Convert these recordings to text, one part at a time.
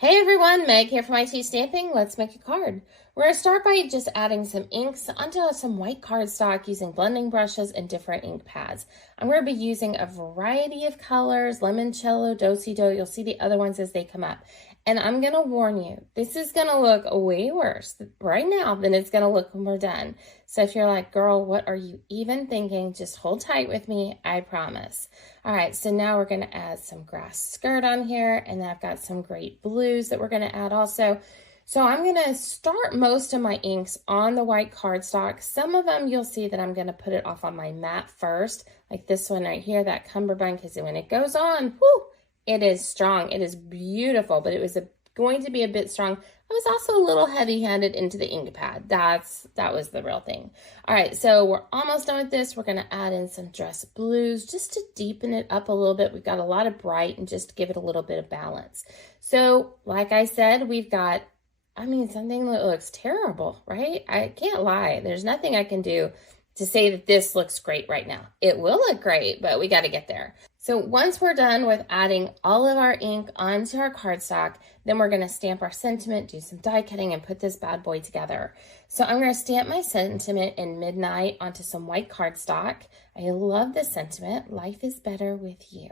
Hey everyone, Meg here from IT Stamping. Let's make a card. We're going to start by just adding some inks onto some white cardstock using blending brushes and different ink pads. I'm going to be using a variety of colors, limoncello, do-si-do. You'll see the other ones as they come up. And I'm going to warn you, this is going to look way worse right now than it's going to look when we're done. So if you're like, girl, what are you even thinking? Just hold tight with me, I promise. All right, so now we're going to add some grass skirt on here, and I've got some great blues that we're going to add also. So I'm going to start most of my inks on the white cardstock. Some of them you'll see that I'm going to put it off on my mat first, like this one right here, that cummerbund, because when it goes on, whoo, it is strong. It is beautiful, but it was going to be a bit strong. I was also a little heavy-handed into the ink pad. That was the real thing. All right, so we're almost done with this. We're going to add in some dress blues just to deepen it up a little bit. We've got a lot of bright and just to give it a little bit of balance. So like I said, we've got, something that looks terrible, right? I can't lie. There's nothing I can do to say that this looks great right now. It will look great, but we got to get there. So once we're done with adding all of our ink onto our cardstock, then we're going to stamp our sentiment, do some die cutting, and put this bad boy together. So I'm going to stamp my sentiment in Midnight onto some white cardstock. I love this sentiment. Life is better with you.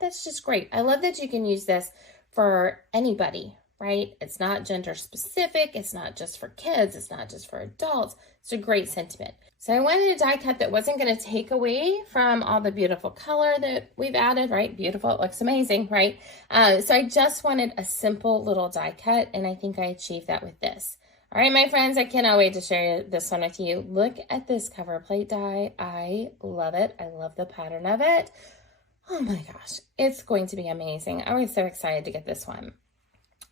That's just great. I love that you can use this for anybody, right? It's not gender specific. It's not just for kids. It's not just for adults. It's a great sentiment. So I wanted a die cut that wasn't going to take away from all the beautiful color that we've added, right? Beautiful. It looks amazing, right? So I just wanted a simple little die cut, and I think I achieved that with this. All right, my friends, I cannot wait to share this one with you. Look at this cover plate die. I love it. I love the pattern of it. Oh my gosh, it's going to be amazing. I was so excited to get this one.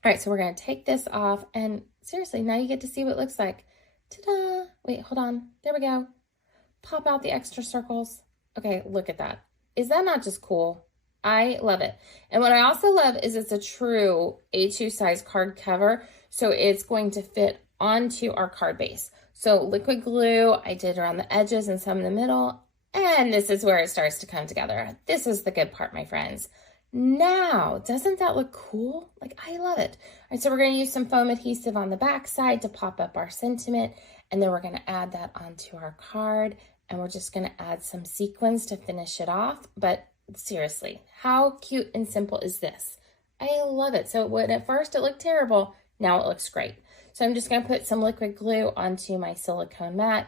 All right, so we're going to take this off, and seriously, now you get to see what it looks like. Ta-da! Wait, hold on. There we go. Pop out the extra circles. Okay, look at that. Is that not just cool? I love it. And what I also love is it's a true A2 size card cover, so it's going to fit onto our card base. So liquid glue, I did around the edges and some in the middle, and this is where it starts to come together. This is the good part, my friends. Now, doesn't that look cool? I love it. All right, so we're going to use some foam adhesive on the back side to pop up our sentiment, and then we're going to add that onto our card, and we're just going to add some sequins to finish it off. But seriously, how cute and simple is this? I love it. So when at first it looked terrible, now it looks great. So I'm just going to put some liquid glue onto my silicone mat,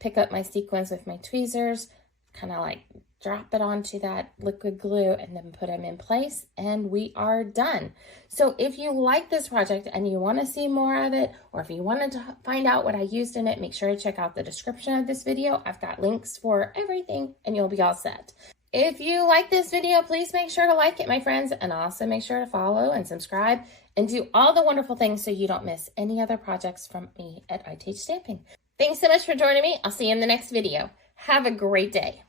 pick up my sequins with my tweezers, kind of drop it onto that liquid glue, and then put them in place, and we are done. So if you like this project and you want to see more of it, or if you wanted to find out what I used in it, make sure to check out the description of this video. I've got links for everything, and you'll be all set. If you like this video, please make sure to like it, my friends, and also make sure to follow and subscribe and do all the wonderful things so you don't miss any other projects from me at IT Stamping. Thanks so much for joining me. I'll see you in the next video. Have a great day.